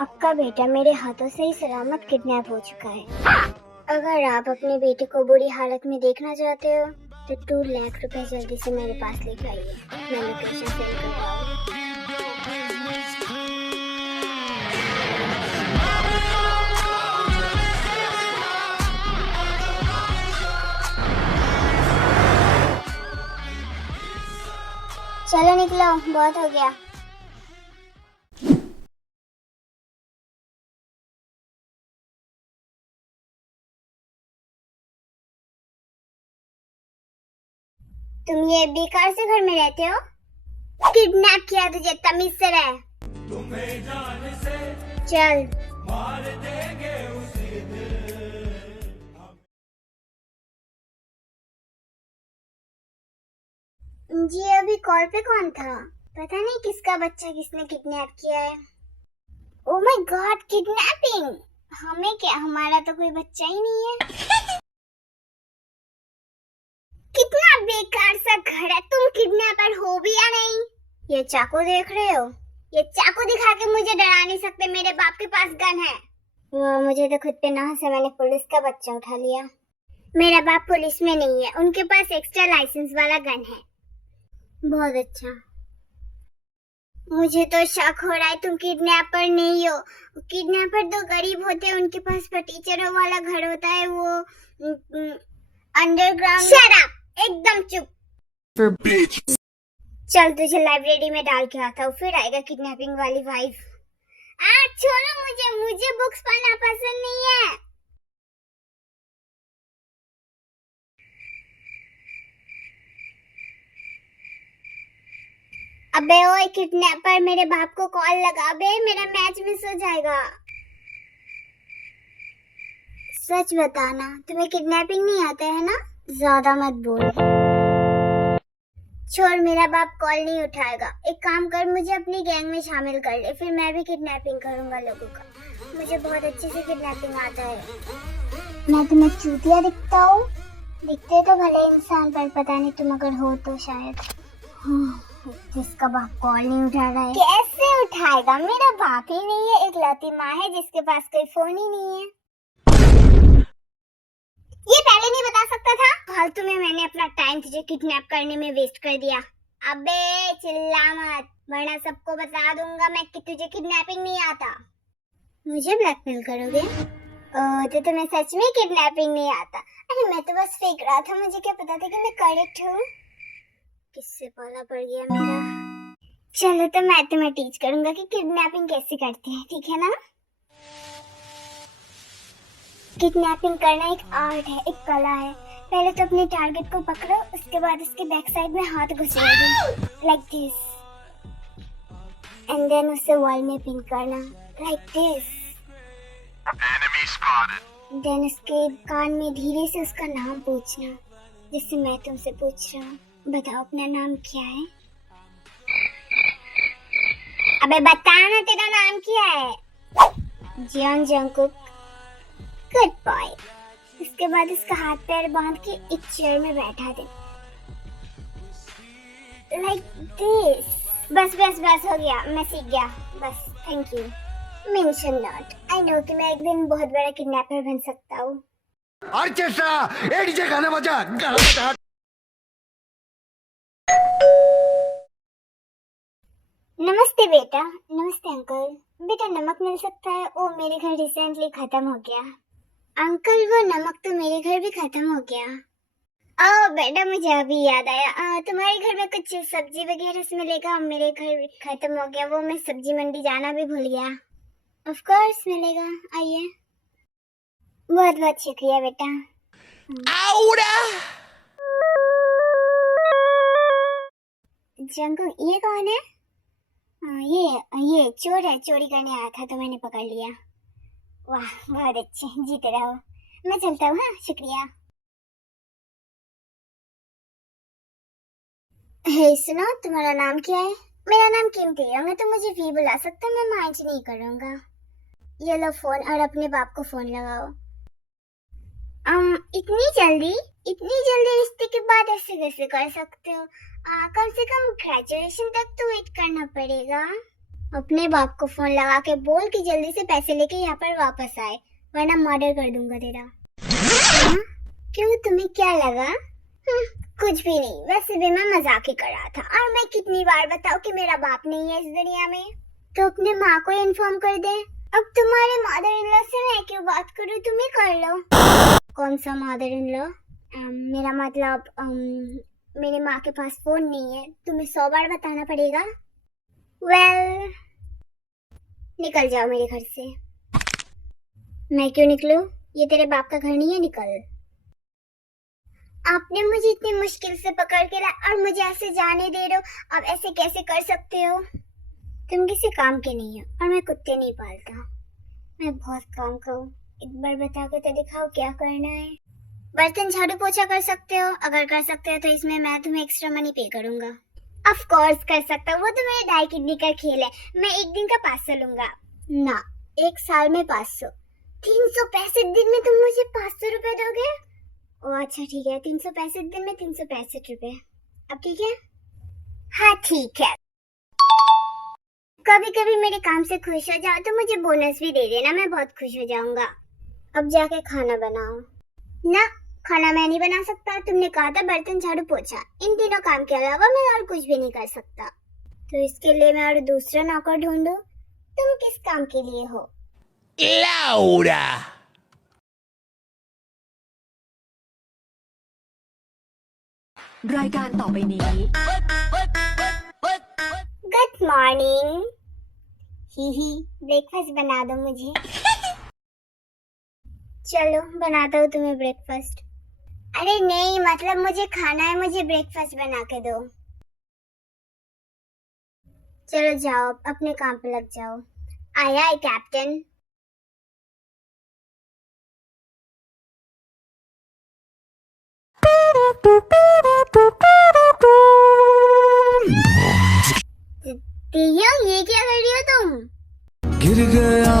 आपका बेटा मेरे हाथों से ही सलामत किडनैप हो चुका है। अगर आप अपने बेटे को बुरी हालत में देखना चाहते हो तो 2 लाख रुपए जल्दी से मेरे पास लेकर आइए। मैं लोकेशन सेंड कर रहा हूँ। चलो निकलो, बहुत हो गया। तुम ये बेकार से घर में रहते हो? किडनैप किया तुझे, तमीज से रह। चल। जी अभी कॉल पे कौन था? पता नहीं किसका बच्चा किसने किडनैप किया है। Oh my God, kidnapping! हमें क्या, हमारा तो कोई बच्चा ही नहीं है। कितना बेकार सा घर है, तुम किडनैपर हो भी या नहीं? ये चाकू देख रहे हो? ये चाकू दिखा के मुझे डरा नहीं सकते, मेरे बाप के पास गन है। मुझे तो खुद पे नाज है, मैंने पुलिस का बच्चा उठा लिया। मेरा बाप पुलिस में नहीं है, उनके पास एक्स्ट्रा लाइसेंस वाला गन है। बहुत अच्छा। मुझे तो शक हो रहा है तुम किडनैपर नहीं हो। किडनैपर तो गरीब होते हैं, उनके पास फटीचरों वाला घर होता है, वो अंडरग्राउंड। शट अप, एकदम चुप। चल तुझे लाइब्रेरी में डाल के आता हूँ, फिर आएगा किडनैपिंग वाली वाइफ। छोड़ो मुझे बुक्स पढ़ना पसंद नहीं है। अबे ओए किडनैपर, मेरे बाप को कॉल लगा बे, मेरा मैच मिस हो जाएगा। सच बताना, तुम्हें किडनैपिंग नहीं आता है ना? ज्यादा मत बोल। छोड़, मेरा बाप कॉल नहीं उठाएगा। एक काम कर, मुझे अपनी गैंग में शामिल कर ले, फिर मैं भी किडनैपिंग करूंगा लोगों का। मुझे बहुत अच्छे से किडनैपिंग आता है। मैं तुम्हें चूतिया दिखता हूँ? दिखते तो भले इंसान, पर पता नहीं तुम अगर हो तो शायद। जिसका बाप कॉल नहीं उठा रहा है। कैसे उठाएगा? मेरा बाप ही नहीं है, एक लौती माँ है जिसके पास कोई फोन ही नहीं है। ये पहले नहीं बता सकता था? फालतू में मैंने अपना टाइम तुझे किडनैप करने में वेस्ट कर दिया। अबे चिल्ला मत, वरना सबको बता दूंगा मैं कि तुझे किडनैपिंग नहीं आता। मुझे ब्लैकमेल करोगे? तो तुम्हें सच में किडनैपिंग नहीं आता? अरे मैं तो बस फेंक रहा था, मुझे क्या पता था कि मैं करेक्ट हूँ। किससे पाला पड़ गया मेरा। चलो तो मैं तुम्हें टीच करूंगा कि किडनैपिंग कैसे करते हैं, ठीक है ना? किडनैपिंग करना एक आर्ट है, एक कला है। पहले तो अपने टारगेट को पकड़ो, उसके बाद उसके बैक साइड में हाथ घुसा दो, लाइक दिस, एंड देन उसे वॉल में पिन करना, लाइक दिस। देन उसके कान में धीरे से उसका नाम पूछना, जिससे मैं तुमसे पूछ रहा हूँ। बताओ अपना नाम क्या है? अबे बता ना, तेरा नाम क्या है? John Jungkook. Good boy. उसके बाद उसका हाथ पैर बांध के एक चेयर में बैठा दे, लाइक दिस। बस हो गया, मैं सीख गया। बस, thank you. Mention not. I know कि मैं एक दिन बहुत बड़ा किडनैपर बन सकता हूँ। नमस्ते बेटा। नमस्ते अंकल। बेटा नमक मिल सकता है? ओ मेरे घर रिसेंटली खत्म हो गया। अंकल वो नमक तो मेरे घर भी खत्म हो गया। ओ बेटा मुझे अभी याद आया, तुम्हारे घर में कुछ सब्जी वगैरह से मिलेगा? मेरे घर खत्म हो गया, वो मैं सब्जी मंडी जाना भी भूल गया। ऑफ कोर्स मिलेगा, आइए। बहुत बहुत शुक्रिया बेटा। जंगू, ये कौन है? ये चोर है, चोरी करने आया था तो मैंने पकड़ लिया। वाह बहुत अच्छे, जीते रहो। मैं चलता हूँ, हाँ शुक्रिया। हे सुनो, तुम्हारा नाम क्या है? मेरा नाम कीमती है, तो मुझे भी बुला सकते हो, मैं माइंड नहीं करूँगा। ये लो फोन और अपने बाप को फोन लगाओ। इतनी जल्दी रिश्ते के बाद ऐसे कैसे कर सकते हो? कम से कम ग्रेजुएशन तक तो वेट करना पड़ेगा। अपने बाप को फोन लगा के बोल कि जल्दी से पैसे लेके यहाँ पर वापस आए, वरना मर्डर कर दूंगा तेरा। हाँ? क्यों, तुम्हें क्या लगा? कुछ भी नहीं, वैसे भी मैं मजाक ही कर रहा था। और मैं कितनी बार बताऊं कि मेरा बाप नहीं है इस दुनिया में, तो अपने माँ को इन्फॉर्म कर दे। अब तुम्हारे मदर इन लॉ से मैं क्यों बात करूं, तुम ही कर लो। कौन सा मदर इन लॉ? मेरा मतलब मेरी माँ के पास फोन नहीं है, तुम्हें 100 बार बताना पड़ेगा। वेल, निकल जाओ मेरे घर से। मैं क्यों निकलूं? ये तेरे बाप का घर नहीं है, निकल। आपने मुझे इतनी मुश्किल से पकड़ के लाया और मुझे ऐसे जाने दे रहे हो, आप ऐसे कैसे कर सकते हो? तुम किसी काम के नहीं हो और मैं कुत्ते नहीं पालता। मैं बहुत काम का हूँ, एक बार बता के तो दिखाओ क्या करना है। बर्तन झाड़ू पोछा कर सकते हो? अगर कर सकते हो तो इसमें मैं तुम्हें एक्स्ट्रा मनी पे करूंगा। ऑफ कोर्स कर सकता हूँ, वो तो मेरे ढाई किडनी का खेल है। मैं एक दिन का 500 लूंगा। ना, एक साल में 500। 365 दिन में तुम मुझे 500 रुपए दोगे? ओ अच्छा ठीक है, 365 दिन में 365 रुपए। अब ठीक है? हाँ ठीक है। कभी कभी मेरे काम से खुश हो जाओ तो मुझे बोनस भी दे देना, मैं बहुत खुश हो जाऊंगा। अब जाके खाना बनाओ। ना, खाना मैं नहीं बना सकता, तुमने कहा था बर्तन झाड़ू पोछा, इन तीनों काम के अलावा मैं और कुछ भी नहीं कर सकता। तो इसके लिए मैं और दूसरा नौकर ढूंढूं? तुम किस काम के लिए हो? Laura! Good morning. ही ब्रेकफास्ट बना दो मुझे। चलो बनाता हूँ तुम्हें ब्रेकफास्ट। अरे नहीं, मतलब मुझे खाना है, मुझे ब्रेकफास्ट बना के दो। चलो जाओ, अपने काम पे लग जाओ। आया है कैप्टन। ये क्या कर रही हो तुम? गिर गया।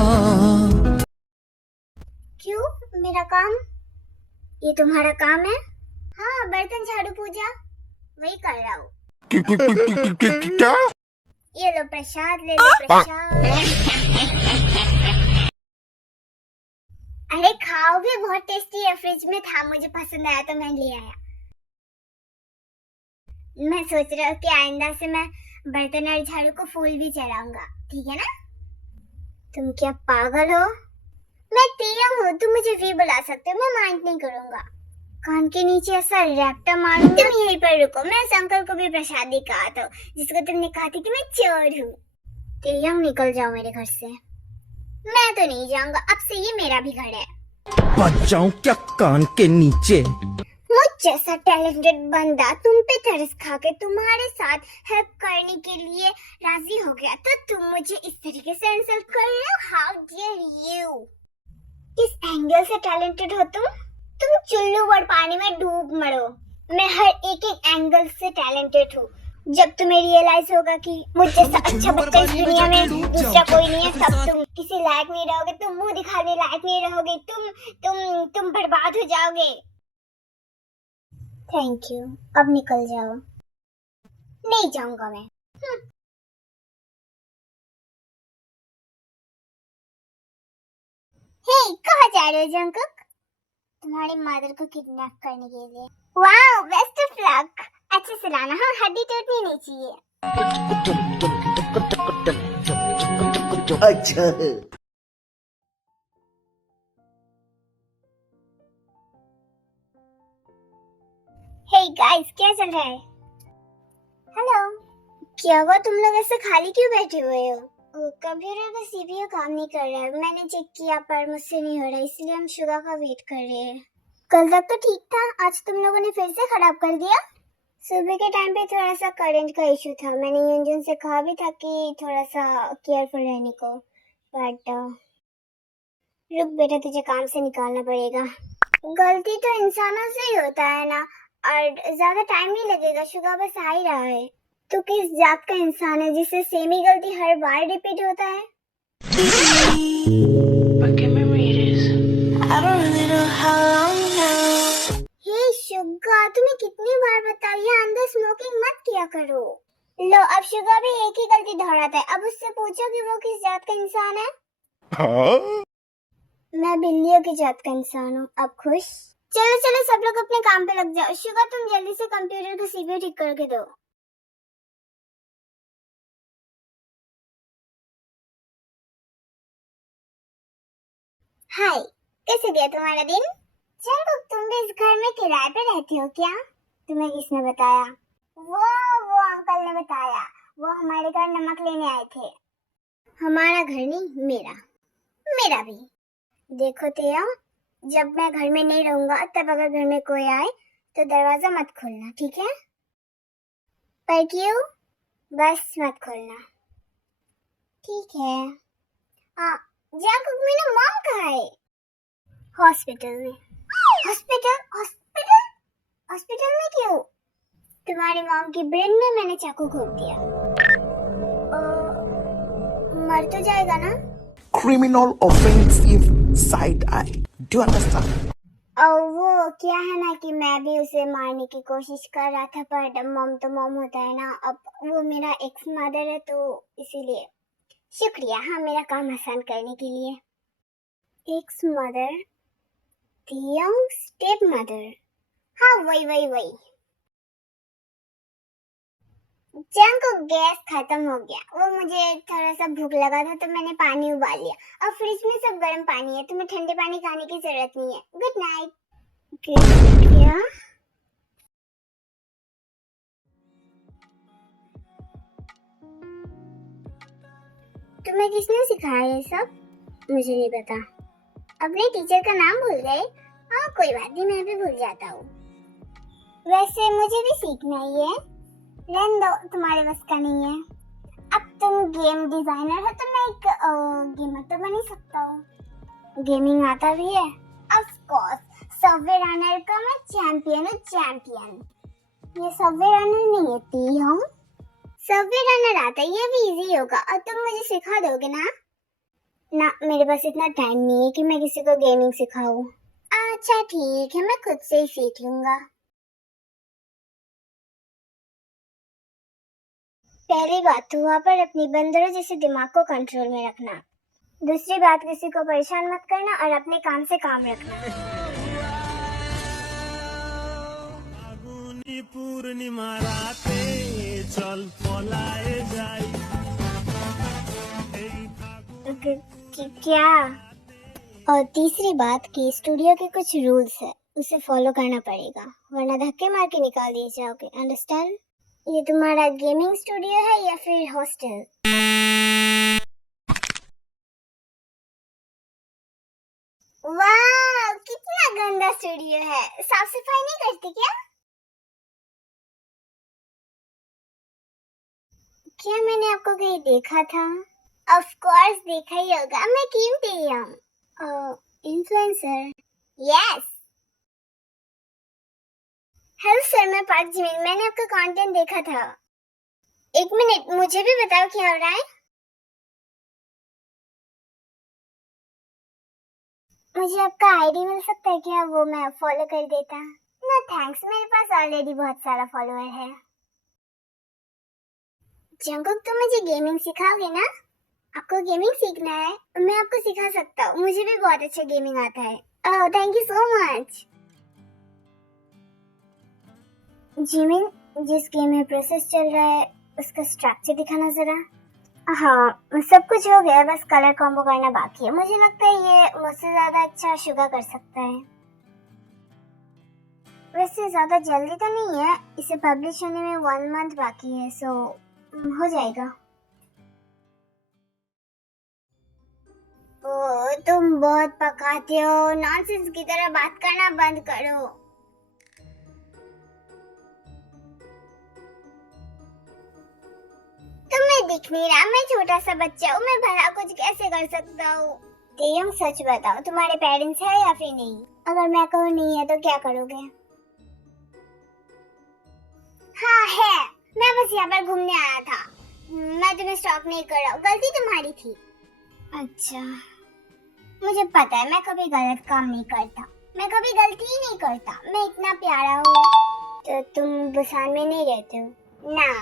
क्यों, मेरा काम? ये तुम्हारा काम है? हाँ, बर्तन झाड़ू पूजा वही कर रहा हूँ। क्या? ये लो प्रसाद, ले लो प्रसाद। अरे खाओ भी, बहुत टेस्टी है, फ्रिज में था, मुझे पसंद आया तो मैं ले आया। मैं सोच रहा हूँ कि आइंदा से मैं बर्तन और झाड़ू को फूल भी चढ़ाऊंगा, ठीक है ना? तुम क्या पागल हो? मैं तेरा हूँ, तुम मुझे भी बुला सकते हो, मैं माइंड नहीं करूंगा। कान के नीचे ऐसा रैप्टा मारूंगा। तुम यहीं पर रुको, मैं उस अंकल को भी प्रसाद दी कहा था, जिसको तुमने कहा था कि मैं चोर हूँ। तेयंग, निकल जाओ मेरे घर से। मैं तो नहीं जाऊंगा, अब से ये मेरा भी घर है। बच जाऊं क्या कान के नीचे? मुझ जैसा टैलेंटेड बंदा तुम पे तरस खा के तुम्हारे साथ हेल्प करने के लिए राजी हो गया, तो तुम मुझे इस तरीके से इंसल्ट कर रहे हो? How dare you! किस एंगल से टैलेंटेड हो तुम? तुम चुल्लू भर पानी में डूब मरो, मैं हर एक एंगल से टैलेंटेड हूँ। जब तुम्हें रियलाइज होगा कि मुझ जैसा अच्छा बच्चा इस दुनिया में दूसरा कोई नहीं है, तब तुम किसी लायक नहीं रहोगे, तुम मुंह दिखाने लायक नहीं रहोगे, तुम बर्बाद हो जाओगे। थैंक यू, अब निकल जाओ। नहीं जाऊंगा मैं। हे, कहाँ जा रहे हो जंकुक? तुम्हारी मदर को किडनैप करने के लिए। Wow, best of luck. अच्छे से लाना, हाँ, हड्डी टूटनी नहीं चाहिए। अच्छा। हे गाइस, क्या चल रहा है? हेलो, क्या हुआ, तुम लोग ऐसे खाली क्यों बैठे हुए हो? कंप्यूटर का सीपीयू काम नहीं कर रहा है, मैंने चेक किया पर मुझसे नहीं हो रहा, इसलिए हम शुगा का वेट कर रहे हैं। कल तक तो ठीक था, आज तुम लोगों ने फिर से खराब कर दिया। सुबह के टाइम पे थोड़ा सा करंट का इशू था, मैंने यंजन से कहा भी था कि थोड़ा सा केयरफुल रहने को, बट रुक बेटा, तुझे काम से निकालना पड़ेगा। गलती तो इंसानों से ही होता है ना, और ज्यादा टाइम नहीं लगेगा, शुगर बस आ ही रहा है। तो किस जात का इंसान है जिससे सेम ही गलती हर बार रिपीट होता है? हे शुगा, तुम्हें कितनी बार बताओ, यहाँ अंदर स्मोकिंग मत किया करो। लो, अब शुगा भी एक ही गलती दोहराता है, अब उससे पूछो मैं बिल्लियों की जात का इंसान हूँ। अब खुश? चलो चलो सब लोग अपने काम पे लग जाओ। शुगर तुम जल्दी से कंप्यूटर का सीपीयू ठीक करके दो। हाय, कैसे गया तुम्हारा दिन? चलो तुम भी इस घर में किराए पे रहती हो क्या? तुम्हें किसने बताया? वो अंकल ने बताया। वो हमारे घर नमक लेने आए थे। हमारा घर नहीं, मेरा भी। देखो तेया, जब मैं घर में नहीं रहूंगा तब अगर घर में कोई आए तो दरवाजा मत खोलना, ठीक है? पर क्यों? बस मत खोलना। ठीक है। जाकुब, मेरा मॉम कहाँ है? हॉस्पिटल में। हॉस्पिटल हॉस्पिटल में क्यों? तुम्हारी मॉम की ब्रेन में मैंने चाकू घोंप दिया। मर तो जाएगा ना? Criminal offensive side eye. Do you understand? और वो क्या है ना कि मैं भी उसे मारने की कोशिश कर रहा था, पर मॉम तो मॉम होता है ना। अब वो मेरा एक्स मदर है तो इसीलिए। शुक्रिया, हाँ, मेरा काम आसान करने के लिए। X mother, young step mother. हाँ, वही। जंग को गैस खत्म हो गया। वो मुझे थोड़ा सा भूख लगा था तो मैंने पानी उबाल लिया। अब फ्रिज में सब गर्म पानी है, तुम्हें ठंडे पानी खाने की जरूरत नहीं है। Good night. क्या? तुम्हें किसने सिखाया ये सब? मुझे नहीं पता। अपने टीचर का नाम भूल गए? हाँ, कोई बात नहीं, मैं भी भूल जाता हूँ। वैसे मुझे भी सीखना ही है। रहने दो, तुम्हारे बस का नहीं है। अब तुम गेम डिजाइनर हो तो मैं एक गेमर तो बन ही सकता हूँ। गेमिंग आता भी है? ऑफ कोर्स, सबवे रनर का मैं चैंपियन हूँ, चैंपियन। ये सबवे रनर नहीं है, हम सबवे रनर आता है, ये भी इजी होगा और तुम मुझे सिखा दोगे ना? ना, मेरे पास इतना टाइम नहीं है कि मैं किसी को गेमिंग सिखाऊं। अच्छा ठीक है, मैं खुद से ही सीख लूंगा। पहली बात तो वहाँ पर अपनी बंदरों जैसे दिमाग को कंट्रोल में रखना। दूसरी बात, किसी को परेशान मत करना और अपने काम से काम रखना। पूर्णिमा राते चल पलाए जाई। क्या? और तीसरी बात कि स्टूडियो के कुछ रूल्स है, उसे फॉलो करना पड़ेगा, वरना धक्के मार के निकाल दिए जाओगे। अंडरस्टैंड? ये तुम्हारा गेमिंग स्टूडियो है या फिर हॉस्टल? वाह, कितना गंदा स्टूडियो है। साफ सफाई नहीं करती क्या? क्या मैंने आपको कहीं देखा था? ऑफ कोर्स देखा ही होगा, मैं कीमती हूँ। इन्फ्लुएंसर? यस। हेलो सर, मैं पार्क जिमिन, मैंने आपका कंटेंट देखा था। एक मिनट, मुझे भी बताओ क्या हो रहा है। मुझे आपका आईडी मिल सकता है क्या? वो मैं फॉलो कर देता। नो थैंक्स, मेरे पास ऑलरेडी बहुत सारा फॉलोअर है। जंगकुक, तुम मुझे गेमिंग सिखाओगे ना? आपको गेमिंग सीखना है? मैं आपको सिखा सकता हूँ, मुझे भी बहुत अच्छा गेमिंग आता है। Oh, thank you so much. Jimin, जिस गेम में प्रोसेस चल रहा है उसका स्ट्रक्चर दिखाना जरा। हाँ, सब कुछ हो गया, बस कलर कॉम्बो करना बाकी है। मुझे लगता है ये मुझसे ज्यादा अच्छा शुगा कर सकता है। वैसे ज्यादा जल्दी तो नहीं है, इसे पब्लिश होने में 1 मंथ बाकी है, सो हो जाएगा। ओ, तुम बहुत पकाते हो, नॉनसेंस की तरह बात करना बंद करो। तुम्हें दिख नहीं रहा मैं छोटा सा बच्चा हूँ, मैं भला कुछ कैसे कर सकता हूँ? तेयम, सच बताओ, तुम्हारे पेरेंट्स है या फिर नहीं? अगर मैं कहूँ नहीं है तो क्या करोगे? हाँ है, मैं बस यहाँ पर घूमने आया था। मैं तुम्हें स्टॉप नहीं कर रहा हूँ, गलती तुम्हारी थी। अच्छा, मुझे पता है मैं कभी गलत काम नहीं करता, मैं कभी गलती ही नहीं करता, मैं इतना प्यारा हूँ। तो तुम बुसान में नहीं रहते हो ना?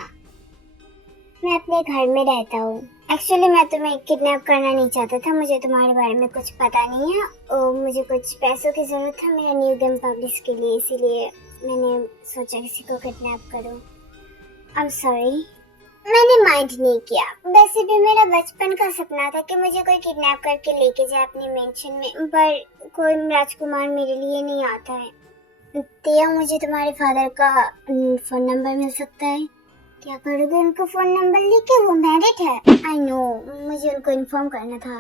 मैं अपने घर में रहता हूँ। एक्चुअली मैं तुम्हें किडनैप करना नहीं चाहता था, मुझे तुम्हारे बारे में कुछ पता नहीं है और मुझे कुछ पैसों की ज़रूरत था मेरा न्यू गेम पब्लिश के लिए, इसीलिए मैंने सोचा किसी को किडनैप करूं। I am sorry. मैंने माइंड नहीं किया, वैसे भी मेरा बचपन का सपना था कि मुझे कोई किडनैप करके लेके जाए अपने मेंशन में, पर कोई राजकुमार मेरे लिए नहीं आता है। तो मुझे तुम्हारे फादर का फोन नंबर मिल सकता है? क्या करोगे उनको फोन नंबर लेके? वो मैरिड है। आई नो, मुझे उनको इन्फॉर्म करना था।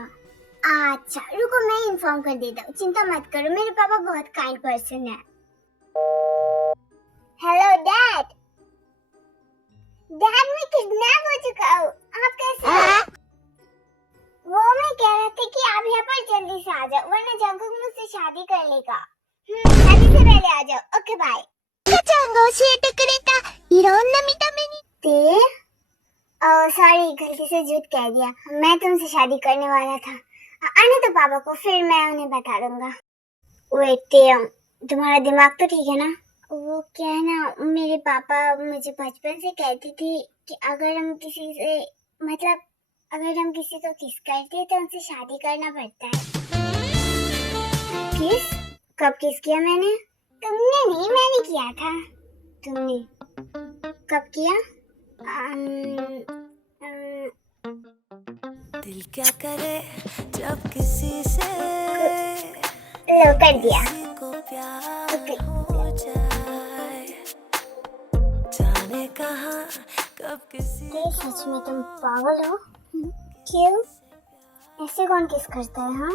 अच्छा रुको, मैं इन्फॉर्म कर देता हूँ, चिंता मत करो, मेरे पापा बहुत काइंड पर्सन है। Hello dad. डैड मैं किडनैप हो चुका हूँ, आप कैसे हो? वो मैं कह रहा था कि आप यहाँ पर जल्दी से आ जाओ वरना जंगकुक मुझसे शादी कर लेगा। शादी से पहले आ जाओ, ओके बाय। सॉरी गलती से झूठ कह दिया, मैं तुमसे शादी करने वाला था। आने तो पापा को, फिर मैं उन्हें बता दूंगा। वेट, तुम्हारा दिमाग तो ठीक है ना? वो क्या है ना, मेरे पापा मुझे बचपन से कहते थे कि अगर हम किसी से मतलब अगर हम किसी को किस करते हैं तो उनसे शादी करना पड़ता है। किस? कब किस किया मैंने? तुमने नहीं, मैंने किया था। तुमने कब किया? दिल क्या करे जब किसी से लो कर दिया। किसी को प्यार हो जाए, जाने कहाँ कब किसी ये सच में तुम पागल हो? क्यों? ऐसे कौन किस करता है?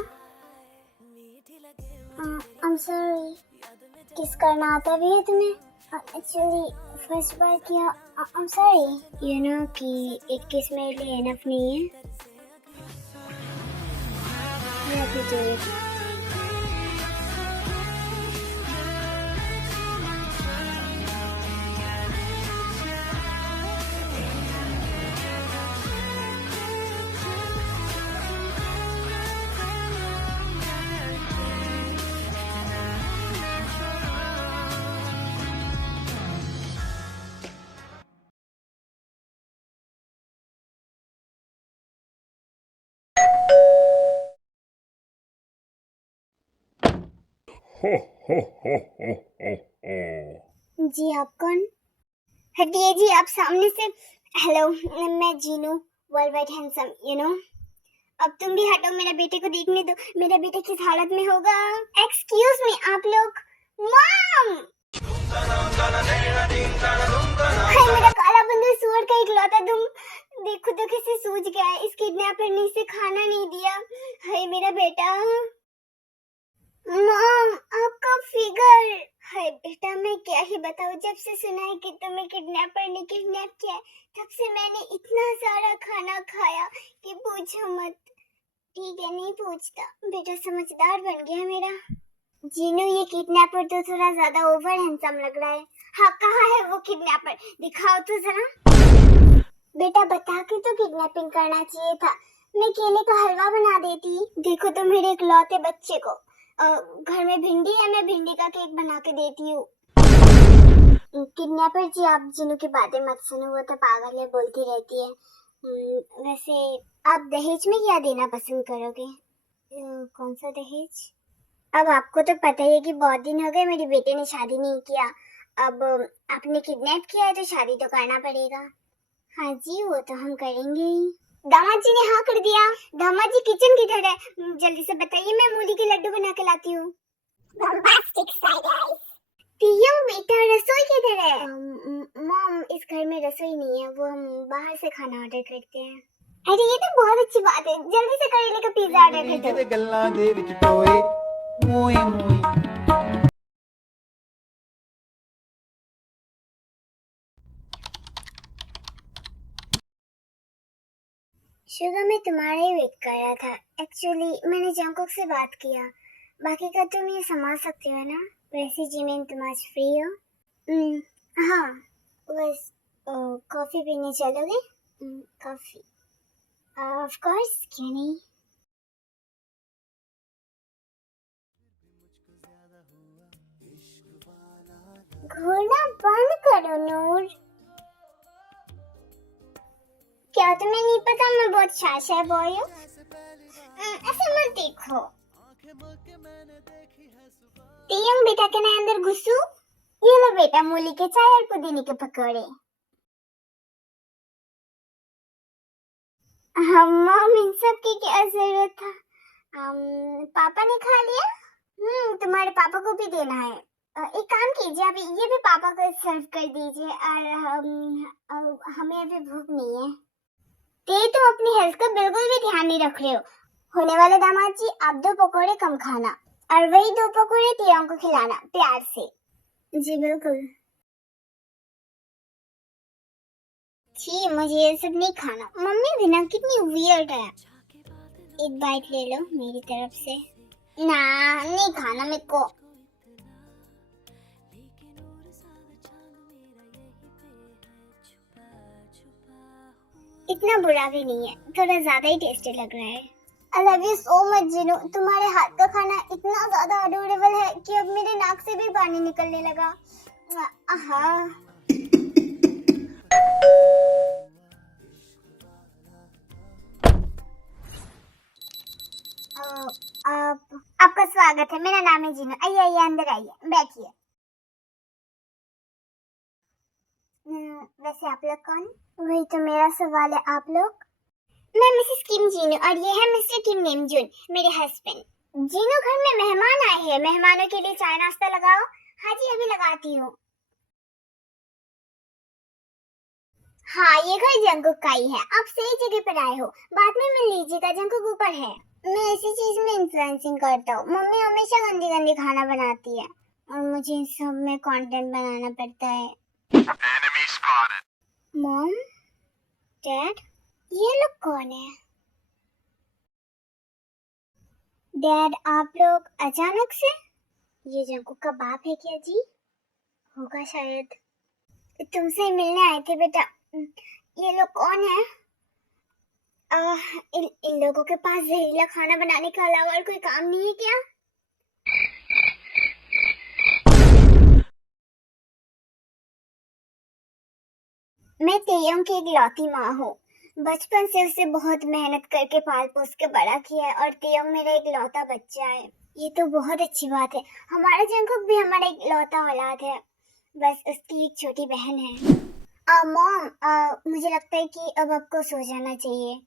हाँ, आई एम सॉरी। किस करना आता भी है तुम्हें? एक्चुअली फर्स्ट बार किया। I am sorry. You know कि एक किस मेरे लिए इनफ नहीं है। Let me do it. जी आप कौन? हटिए जी, आप सामने से। हेलो, मैं Jinu, world wide handsome, you know. अब तुम भी हटो, मेरे बेटे को देखने दो, मेरा बेटा किस हालत में होगा। एक्सक्यूज मी, आप लोग। मॉम! हाय मेरा काला बंदर सुअर का इकलौता तुम। देखो तो कैसे सूझ गया है, इस किडनैपर ने इसे खाना नहीं दिया। हाय मेरा बेटा। मॉम, आपका फिगर। हाय बेटा, मैं क्या ही बताऊं, जब से सुना है कि तुम्हें किडनैपर ने किडनैप किया तब से मैंने इतना सारा खाना खाया कि पूछो मत। ठीक है, नहीं पूछता, बेटा समझदार बन गया मेरा। जीनू, ये किडनैपर तो थोड़ा ज्यादा ओवर हैंडसम लग रहा है। हाँ, कहाँ है वो किडनैपर? दिखाओ तो जरा। बेटा बता के तो किडनैपिंग करना चाहिए था, मैं केले का हलवा बना देती। देखो तो मेरे इकलौते बच्चे को। घर में भिंडी है, मैं भिंडी का केक बना के देती हूँ। किडनैपर जी, आप जीनू की बातें मत सुनो, वो तो पागल है, बोलती रहती है। वैसे आप दहेज में क्या देना पसंद करोगे? कौन सा दहेज? अब आपको तो पता ही है कि बहुत दिन हो गए मेरे बेटे ने शादी नहीं किया। अब आपने किडनैप किया है तो शादी तो करना पड़ेगा। हाँ जी, वो तो हम करेंगे ही। दामाद जी ने हाँ कर दिया। दामाद जी किचन किधर है? जल्दी से बताइए, मैं मूली के लड्डू बना के लाती हूँ। बेटा रसोई किधर है? मॉम, इस घर में रसोई नहीं है, वो हम बाहर से खाना ऑर्डर करते हैं। अरे ये तो बहुत अच्छी बात है, जल्दी से करेले का पिज्जा ऑर्डर कर दो। ਗੱਲਾਂ ਦੇ ਵਿੱਚ ਟੋਏ ਮੋਏ ਮੋਏ शुगर मैं तुम्हारा ही वेट कर रहा था। एक्चुअली मैंने जंगकुक से बात किया, बाकी का तुम ये संभाल सकते हो ना? वैसे जी मैं तुम आज फ्री हो? हाँ, बस कॉफी पीने चलोगे? कॉफी ऑफ कोर्स, क्यों नहीं। घूरना बंद करो नूर। क्या तुम्हें नहीं पता मैं बहुत शाशा बॉय हूँ? ऐसे मत देखो। तियंग बेटा के मैं अंदर घुसू? ये लो बेटा मूली के चाय और पुदीने के पकौड़े। मम्म इन सब की क्या जरूरत था? पापा ने खा लिया? तुम्हारे पापा को भी देना है। एक काम कीजिए अभी ये भी पापा को सर्व कर दीजिए और हमें अभी भूख नहीं है। ते तुम अपनी हेल्थ का बिल्कुल भी ध्यान नहीं रख रहे हो। होने वाले दामाद जी आप 2 पकौड़े कम खाना और वही 2 पकौड़े तियांग को खिलाना प्यार से। जी बिल्कुल। छी मुझे ये सब नहीं खाना। मम्मी भी ना कितनी वियर्ड है। एक बाइट ले लो मेरी तरफ से। ना नहीं खाना मेरे को। इतना बुरा भी नहीं है, थोड़ा ज्यादा ही टेस्टी लग रहा है। I love you so much Jinu. तुम्हारे हाथ का खाना इतना ज्यादा अडोरेबल है कि अब मेरे नाक से भी पानी निकलने लगा। हाँ आपका स्वागत है। मेरा नाम है जीनू। आइए आइए अंदर आइए बैठिए। वैसे आप लोग कौन? वही तो मेरा सवाल है। आप लोग? मैं मिसेस किम जीनू और ये है मिस्टर किम नेमजून मेरे हस्बैंड। जीनू घर में मेहमान आए हैं, मेहमानों के लिए चाय नाश्ता लगाओ। हाँ जी अभी लगाती हूँ। हाँ ये घर जंकुक का ही है। आप सही जगह पर आए हो। बाद में मिल लीजिएगा, जंकुक ऊपर है। मैं इसी चीज में इन्फ्लुएंसिंग करता हूँ। मम्मी हमेशा गंदी गंदी खाना बनाती है और मुझे इन सब में कंटेंट बनाना पड़ता है। मॉम डैड ये लोग कौन है? डैड आप लोग अचानक से? ये जंकुक का बाप है क्या जी? होगा शायद। तुमसे मिलने आए थे बेटा। ये लोग कौन है? इन लोगों के पास जहरीला खाना बनाने के अलावा और कोई काम नहीं है क्या? मैं तेयंग की इकलौती माँ हूँ। बचपन से उसे बहुत मेहनत करके पाल पोस के बड़ा किया है और तेयंग मेरा इकलौता बच्चा है। ये तो बहुत अच्छी बात है। हमारा जंकुक भी हमारा इकलौता औलाद है। बस उसकी एक छोटी बहन है। मॉम मुझे लगता है कि अब आपको सो जाना चाहिए।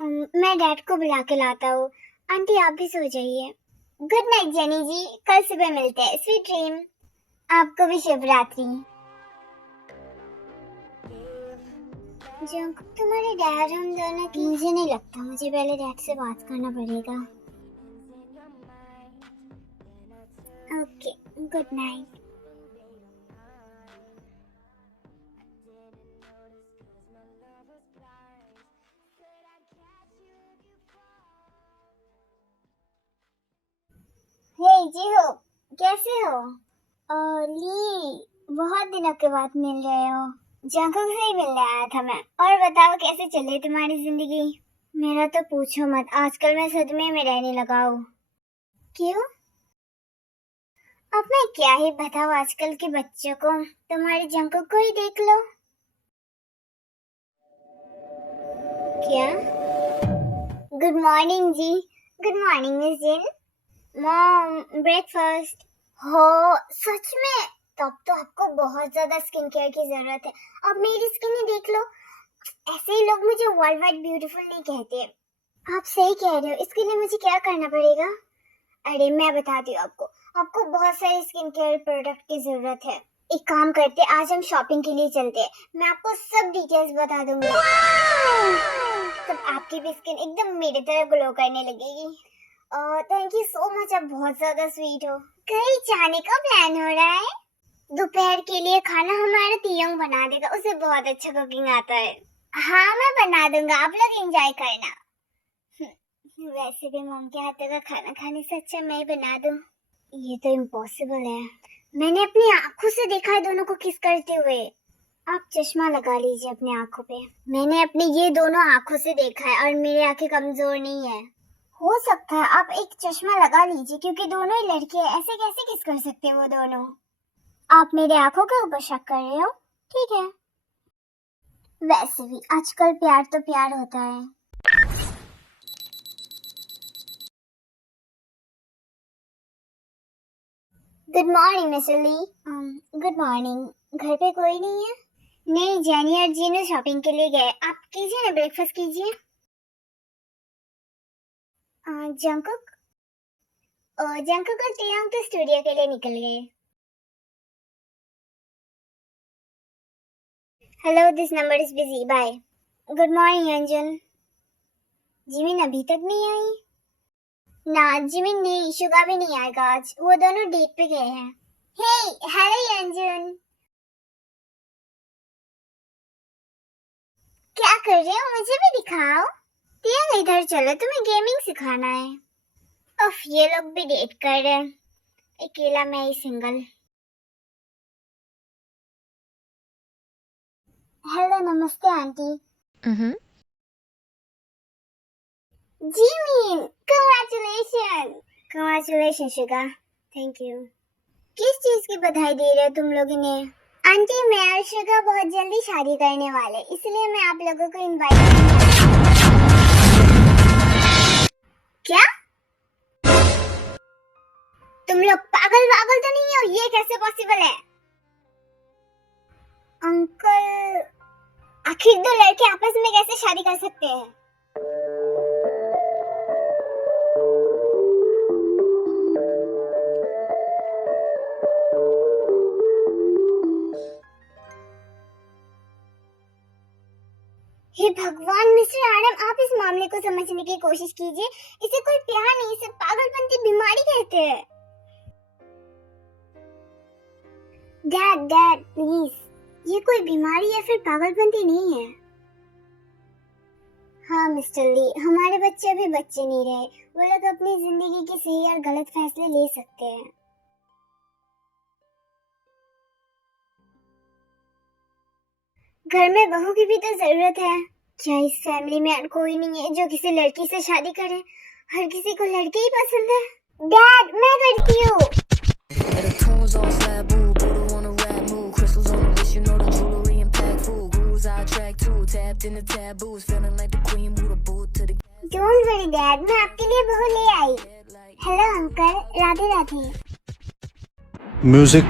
मैं डैड को बुला के लाता हूँ। आंटी आप भी सो जाइए। गुड नाइट जेनी जी, कल सुबह मिलते हैं। Sweet dream. आपको भी शुभ रात्रि। जंकुक तुम्हारे डैड हम दोनों की? मुझे नहीं लगता, मुझे पहले डैड से बात करना पड़ेगा। Okay good night. Hey Jiho, कैसे हो? ली बहुत दिनों के बाद मिल रहे हो। जंकुक से ही मिलने आया था मैं। और बताओ कैसे चल रही तुम्हारी जिंदगी? मेरा तो पूछो मत, आजकल मैं सदमे में रहने लगा हूँ। क्यों? अब मैं क्या ही बताऊँ आजकल के बच्चों को। तुम्हारे जंकुक को ही देख लो। क्या? Good morning ji. Good morning miss Jin. Mom breakfast. हो सच में? तब तो आपको बहुत ज्यादा स्किन केयर की जरूरत है। अब मेरी स्किन ही देख लो। ऐसे ही लोग मुझे वर्ल्ड वाइड ब्यूटीफुल नहीं कहते। आप सही कह रहे हो। इसके लिए मुझे क्या करना पड़ेगा? अरे मैं बताती हूँ आपको। आपको बहुत सारे स्किन केयर प्रोडक्ट की जरूरत है। एक काम करते, आज हम शॉपिंग के लिए चलते हैं। मैं आपको सब डिटेल्स बता दूंगी। तब आपकी भी स्किन एकदम मेरी तरह ग्लो करने लगेगी। थैंक यू सो मच, आप बहुत ज्यादा स्वीट हो। कहीं जाने का प्लान हो रहा है? दोपहर के लिए खाना हमारा तियंग बना देगा, उसे बहुत अच्छा कुकिंग आता है। हाँ मैं बना दूंगा, आप लोग एंजॉय करना। वैसे भी मॉम के हाथ का खाना खाने से अच्छा मैं ही बना दूं। ये तो इम्पॉसिबल है। मैंने अपनी आंखों से देखा है दोनों को किस करते हुए। आप चश्मा लगा लीजिए अपनी आंखों पे। मैंने अपनी ये दोनों आंखों से देखा है और मेरी आंखें कमजोर नहीं है। हो सकता है आप एक चश्मा लगा लीजिए क्योंकि दोनों ही लड़के हैं। ऐसे कैसे किस कर सकते हैं वो दोनों? आप मेरे आंखों के ऊपर शक कर रहे हो? ठीक है। वैसे भी आजकल प्यार तो प्यार होता है। Good morning mister Lee. Good morning. घर पे कोई नहीं है? नहीं, जेनी और जीनू शॉपिंग के लिए गए। आप कीजिए ना, ब्रेकफास्ट कीजिए। जंकुक? जंकुक और टियांग तो स्टूडियो के लिए निकल गए। Hello, this number is busy, bye. Good morning Anjun. Jimin अभी तक नहीं आई? ना, जिमिन नहीं, शुगा भी नहीं आएगा आज। वो दोनों डेट पे गए हैं। हे, हेलो अंजुन। क्या कर रहे हो? मुझे भी दिखाओ। टियांग इधर चलो, तुम्हें गेमिंग सिखाना है। उफ, ये लोग भी डेट कर रहे हैं, अकेला मैं ही सिंगल। हेलो, नमस्ते aunty. Jimin, congratulation. Congratulation Suga. Thank you. किस चीज की बधाई दे रहे हो तुम लोग इन्हें? आंटी, मैं और शुगा बहुत जल्दी शादी करने वाले, इसलिए मैं आप लोगों को इनवाइट। क्या? तुम लोग पागल वागल तो नहीं हो? ये कैसे पॉसिबल है? अंकल, आखिर दो लड़के आपस में कैसे शादी कर सकते हैं? हे भगवान, मिस्टर आडम, आप इस मामले को समझने की कोशिश कीजिए। इसे कोई प्यार नहीं, इसे पागलपन की बीमारी कहते हैं। डैड प्लीज, ये कोई बीमारी या फिर पागलपंती नहीं है। हाँ मिस्टर ली, हमारे बच्चे अभी बच्चे नहीं रहे। वो लोग अपनी जिंदगी के सही और गलत फैसले ले सकते हैं। घर में बहू की भी तो जरूरत है। क्या इस फैमिली में और कोई नहीं है जो किसी लड़की से शादी करे? हर किसी को लड़के ही पसंद है। डैड, मैं करती हूँ। डोंट वरी डैड, मैं आपके लिए बहू ले आई। Hello uncle, Radhe Radhe. Music.